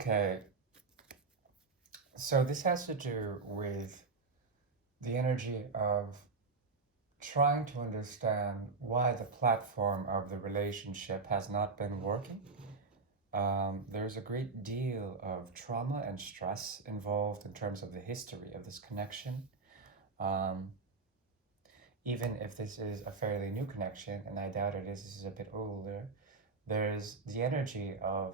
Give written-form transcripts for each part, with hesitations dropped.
Okay, so this has to do with the energy of trying to understand why the platform of the relationship has not been working. There's a great deal of trauma and stress involved in terms of the history of this connection. Um, Even if this is a fairly new connection, and I doubt it is, this is a bit older, there's the energy of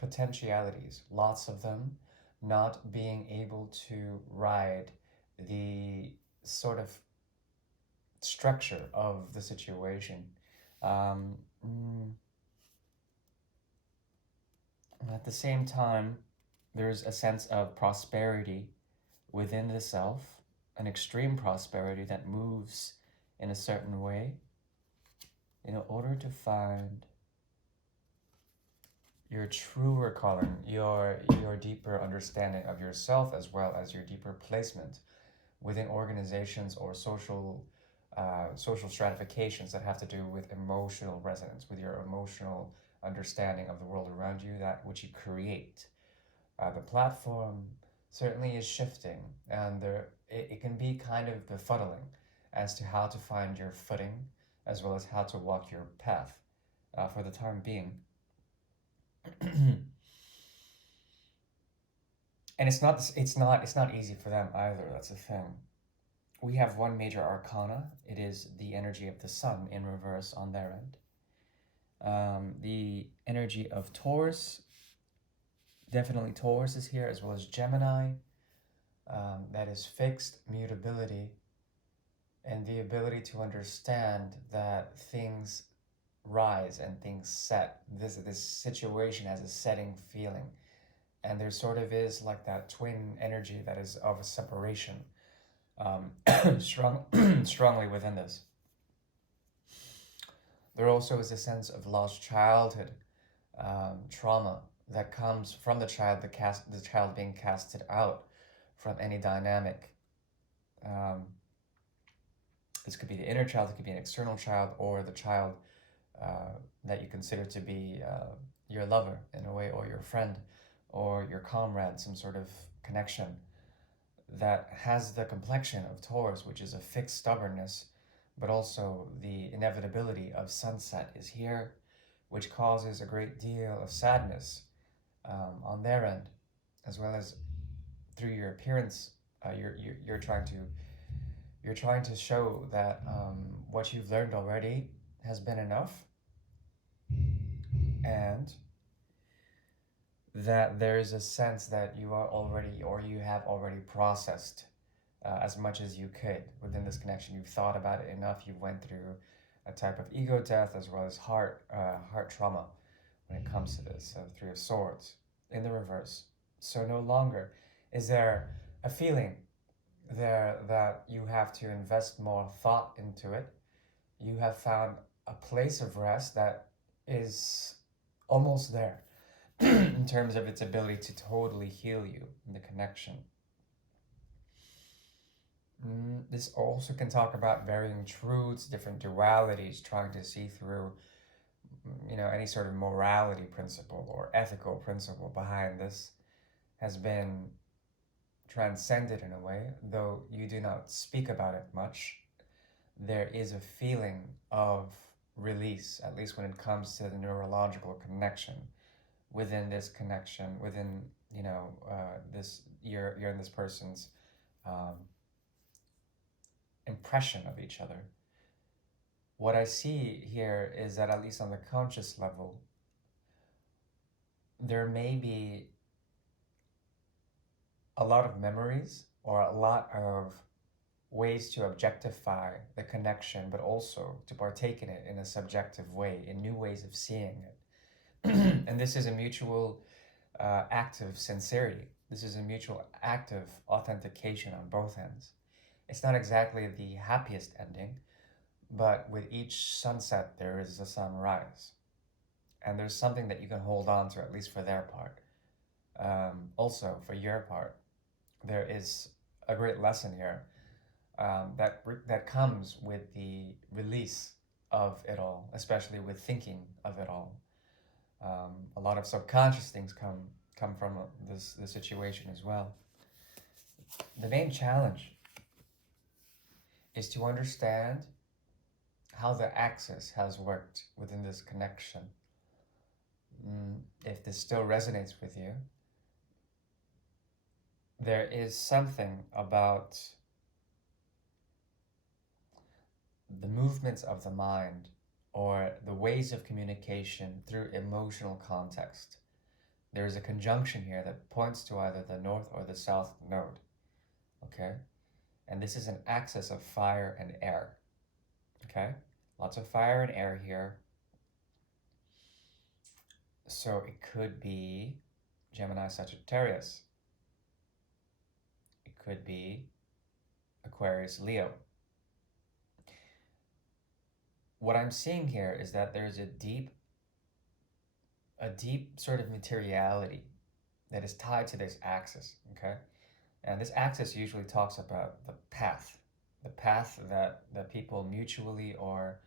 potentialities, lots of them, not being able to ride the sort of structure of the situation. Um, mm, at the same time, there's a sense of prosperity within the self, an extreme prosperity that moves in a certain way in order to find your truer calling, your deeper understanding of yourself as well as your deeper placement within organizations or social stratifications that have to do with emotional resonance, with your emotional understanding of the world around you, that which you create. The platform certainly is shifting, and it can be kind of befuddling as to how to find your footing as well as how to walk your path for the time being. And it's not easy for them either. That's the thing. We have one major arcana. It is the energy of the sun in reverse on their end. The energy of Taurus, definitely Taurus is here, as well as Gemini. That is fixed mutability and the ability to understand that things rise and things set. This situation has a setting feeling, and there sort of is like that twin energy that is of a separation, strong, strongly within this. There also is a sense of lost childhood trauma that comes from the child being casted out from any dynamic. Um, this could be the inner child, it could be an external child, or the child that you consider to be your lover in a way, or your friend, or your comrade, some sort of connection that has the complexion of Taurus, which is a fixed stubbornness, but also the inevitability of sunset is here, which causes a great deal of sadness on their end, as well as through your appearance. You're trying to show that what you've learned already has been enough, and that there is a sense that you are already, or you have already processed as much as you could within this connection. You've thought about it enough. You went through a type of ego death as well as heart trauma when it comes to this. Three of Swords in the reverse. So no longer is there a feeling there that you have to invest more thought into it. You have found a place of rest that is almost there in terms of its ability to totally heal you in the connection. This also can talk about varying truths, different dualities, trying to see through, any sort of morality principle or ethical principle behind this has been transcended in a way, though you do not speak about it much. There is a feeling of release, at least when it comes to the neurological connection within this connection, within this you're in this person's um, impression of each other. What I see here is that, at least on the conscious level, there may be a lot of memories or a lot of ways to objectify the connection, but also to partake in it in a subjective way, in new ways of seeing it. And this is a mutual act of sincerity. This is a mutual act of authentication on both ends. It's not exactly the happiest ending, but with each sunset, there is a sunrise. And there's something that you can hold on to, at least for their part. Also, for your part, there is a great lesson here that comes with the release of it all, especially with thinking of it all. A lot of subconscious things come from this situation as well. The main challenge is to understand how the axis has worked within this connection. If this still resonates with you, there is something about the movements of the mind or the ways of communication through emotional context. There is a conjunction here that points to either the north or the south node. Okay? And this is an axis of fire and air. Okay? Lots of fire and air here. So it could be Gemini Sagittarius. It could be Aquarius Leo. What I'm seeing here is that there's a deep sort of materiality that is tied to this axis, okay? And this axis usually talks about the path that people mutually or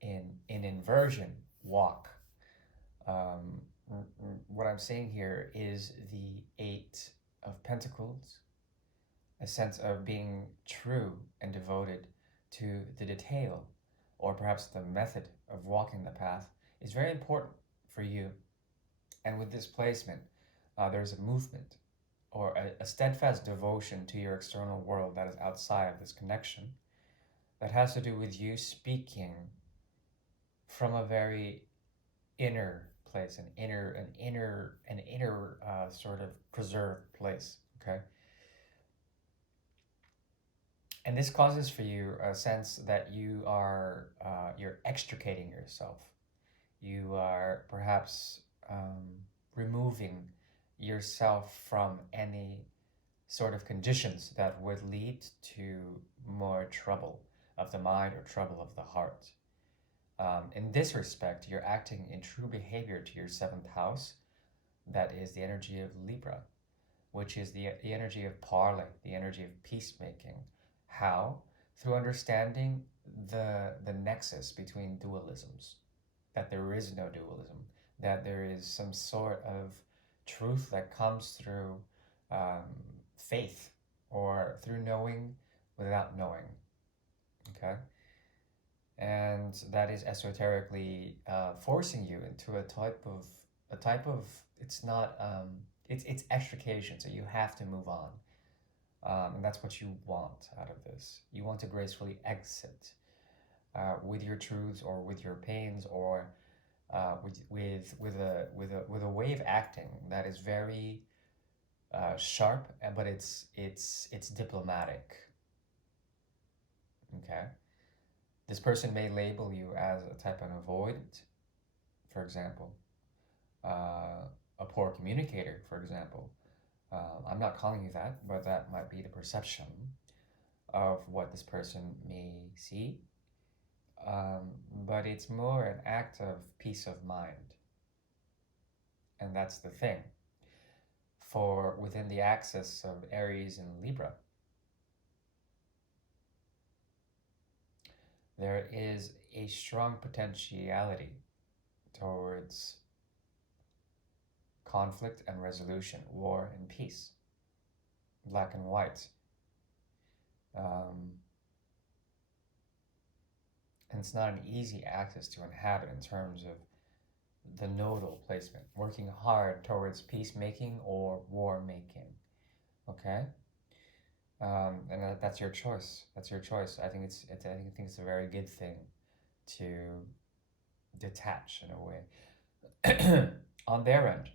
in inversion walk. What I'm saying here is the Eight of Pentacles, a sense of being true and devoted to the detail, or perhaps the method of walking the path, is very important for you. And with this placement, there's a movement or a steadfast devotion to your external world that is outside of this connection, that has to do with you speaking from a very inner place, an inner sort of preserved place. Okay. And this causes for you a sense that you're extricating yourself. You are perhaps removing yourself from any sort of conditions that would lead to more trouble of the mind or trouble of the heart. In this respect, you're acting in true behavior to your seventh house. That is the energy of Libra, which is the energy of parley, the energy of peacemaking. How? Through understanding the nexus between dualisms, that there is no dualism, that there is some sort of truth that comes through faith or through knowing without knowing. Okay? And that is esoterically forcing you into a type of it's not it's extrication, so you have to move on. And that's what you want out of this. You want to gracefully exit with your truths or with your pains, or with a way of acting that is very sharp, but it's diplomatic. Okay, this person may label you as a type of avoidant, for example, a poor communicator, for example. I'm not calling you that, but that might be the perception of what this person may see. But it's more an act of peace of mind. And that's the thing. For within the axis of Aries and Libra, there is a strong potentiality towards conflict and resolution, war and peace, black and white. And it's not an easy axis to inhabit in terms of the nodal placement, working hard towards peacemaking or war making. Okay? And that's your choice. That's your choice. I think it's a very good thing to detach in a way. On their end,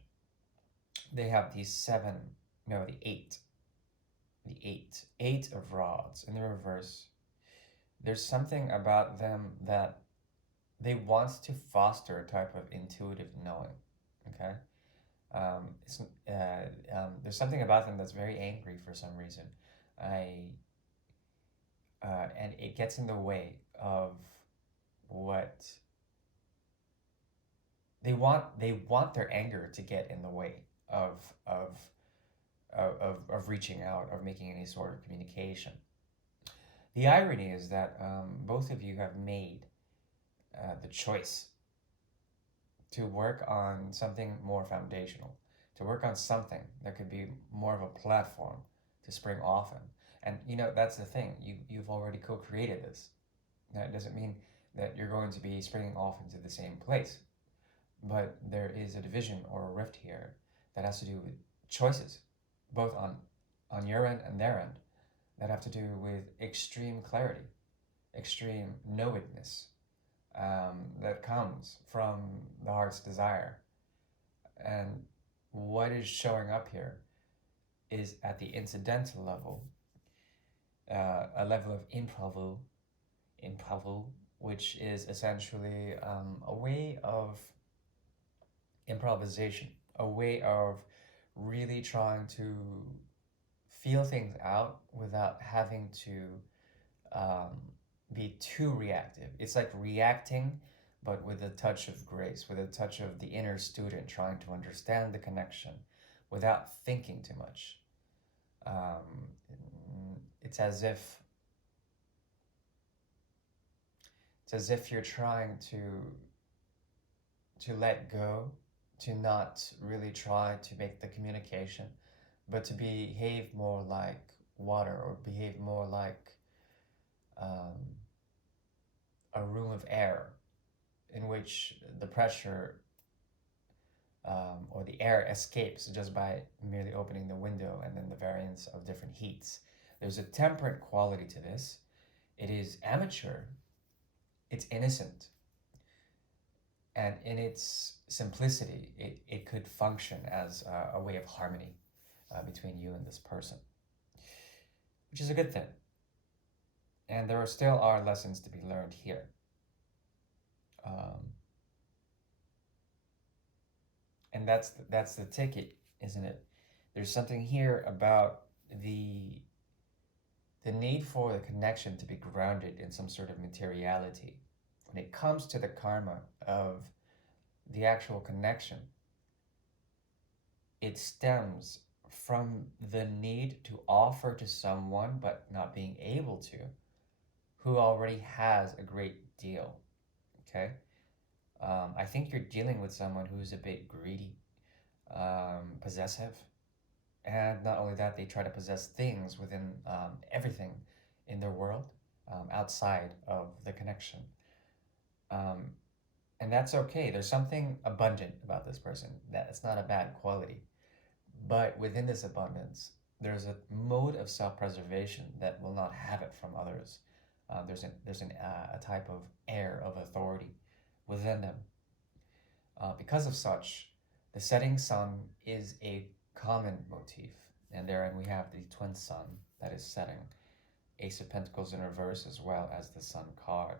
they have the eight of rods in the reverse. There's something about them that they want to foster a type of intuitive knowing. Okay, there's something about them that's very angry for some reason. And it gets in the way of what they want. They want their anger to get in the way of reaching out, of making any sort of communication. The irony is that both of you have made the choice to work on something more foundational, to work on something that could be more of a platform to spring off in. And that's the thing. You've already co-created this. That doesn't mean that you're going to be springing off into the same place, but there is a division or a rift here that has to do with choices, both on your end and their end, that have to do with extreme clarity, extreme knowedness, that comes from the heart's desire. And what is showing up here is at the incidental level, a level of improvu, which is essentially a way of improvisation, a way of really trying to feel things out without having to um, be too reactive. It's like reacting, but with a touch of grace, with a touch of the inner student trying to understand the connection without thinking too much. Um, it's as if you're trying to let go, to not really try to make the communication, but to behave more like water, or behave more like um, a room of air in which the pressure or the air escapes just by merely opening the window, and then the variance of different heats. There's a temperate quality to this. It is amateur, it's innocent, and in its simplicity, it could function as a way of harmony between you and this person, which is a good thing. And there still are lessons to be learned here. And that's the ticket, isn't it? There's something here about the need for the connection to be grounded in some sort of materiality. When it comes to the karma of the actual connection, it stems from the need to offer to someone but not being able to, who already has a great deal. Okay? I think you're dealing with someone who's a bit greedy, possessive, and not only that, they try to possess things within everything in their world, outside of the connection. Um, and that's okay. There's something abundant about this person. That it's not a bad quality. But within this abundance, there's a mode of self-preservation that will not have it from others. A type of air of authority within them. Because of such, the setting sun is a common motif, and therein we have the twin sun that is setting, Ace of Pentacles in reverse, as well as the Sun card,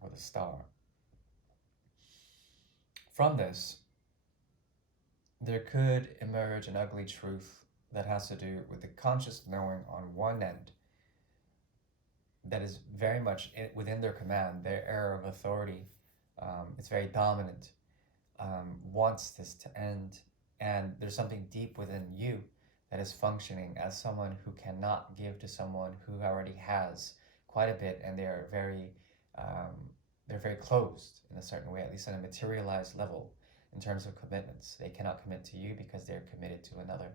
or the star. From this, there could emerge an ugly truth that has to do with the conscious knowing on one end that is very much within their command, their air of authority. It's very dominant, wants this to end, and there's something deep within you that is functioning as someone who cannot give to someone who already has quite a bit, and they're very closed in a certain way, at least on a materialized level in terms of commitments. They cannot commit to you because they're committed to another,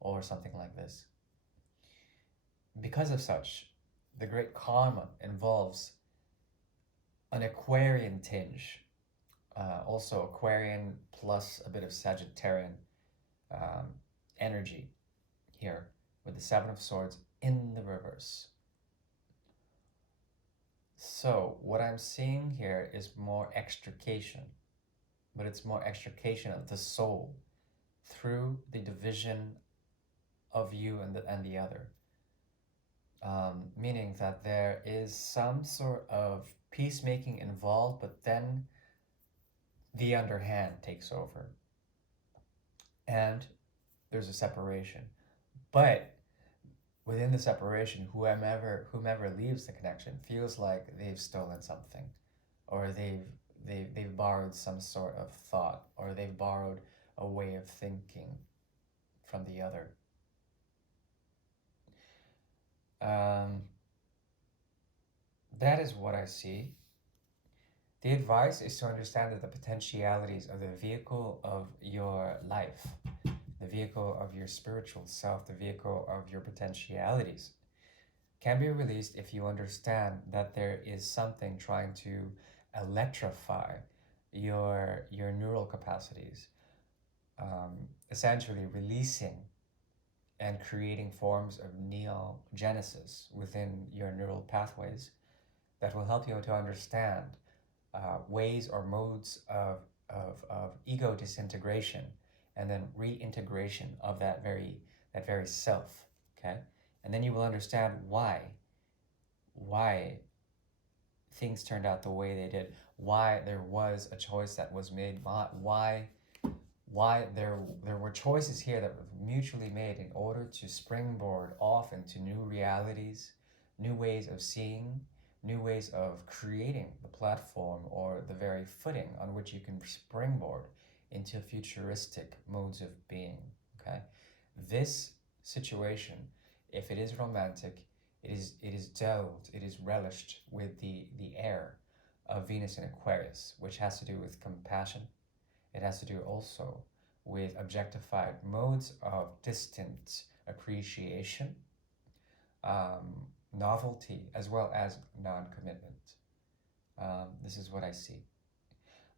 or something like this. Because of such, the great karma involves an Aquarian tinge, also Aquarian plus a bit of Sagittarian energy here, with the Seven of Swords in the reverse. So what I'm seeing here is more extrication, but it's more extrication of the soul through the division of you and the other. Meaning that there is some sort of peacemaking involved, but then the underhand takes over, and there's a separation. But within the separation, whomever leaves the connection feels like they've stolen something, or they've borrowed some sort of thought, or they've borrowed a way of thinking from the other. That is what I see. The advice is to understand that the potentialities of the vehicle of your life, the vehicle of your spiritual self, the vehicle of your potentialities, can be released if you understand that there is something trying to electrify your neural capacities, essentially releasing and creating forms of neogenesis within your neural pathways that will help you to understand ways or modes of ego disintegration and then reintegration of that very self. Okay, and then you will understand why things turned out the way they did, why there was a choice that was made, why there were choices here that were mutually made in order to springboard off into new realities, new ways of seeing, new ways of creating the platform or the very footing on which you can springboard into futuristic modes of being. Okay, this situation, if it is romantic, it is delved, it is relished with the air of Venus in Aquarius, which has to do with compassion. It has to do also with objectified modes of distant appreciation, novelty, as well as non-commitment. This is what I see.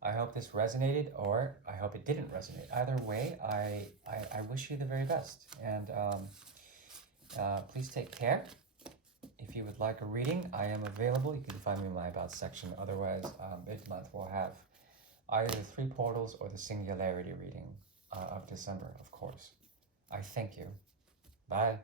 I hope this resonated, or I hope it didn't resonate. Either way, I wish you the very best. And please take care. If you would like a reading, I am available. You can find me in my About section. Otherwise, mid-month we'll have either the 3 portals or the singularity reading of December, of course. I thank you. Bye.